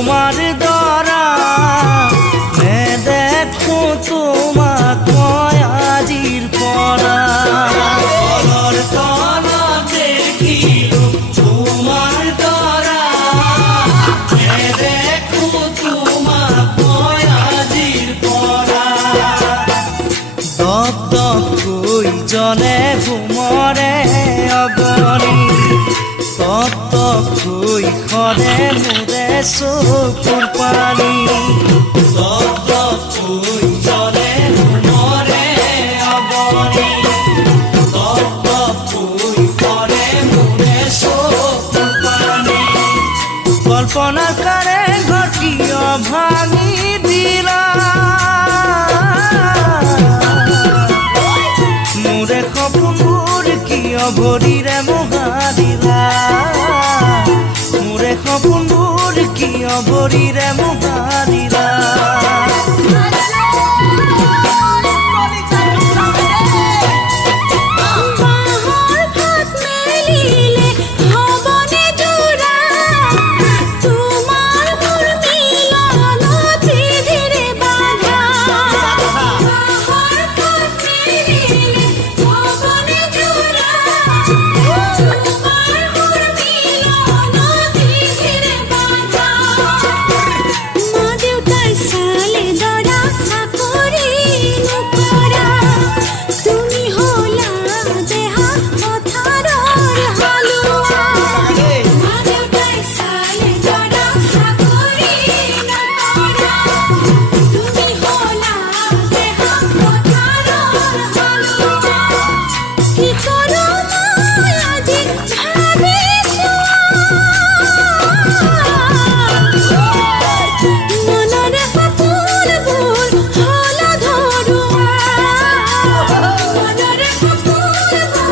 তোমাৰ দৰা দেখো তোমাক মই আজিৰ পৰা তলৰ তলত দেখিলো তোমাৰ দৰা দেখো তোমাক মই আজিৰ পৰা দপ দপকৈ জনে ঘুমৰে অগণি তপ তপকৈ খৰে মোৰে চকুৰ পানী তপ তপকৈ জনে ঘুমৰে অগণি তপ তপকৈ খৰে মোৰে চকুৰ পানী কল্পনাৰ কাৰে ঘৰ কিয় ভাঙি দিলা মোৰে সপোনবোৰ কিয় ভৰিৰে মোহা দিলা মোৰে সপোনবোৰ কিয় ভৰিৰে মোহা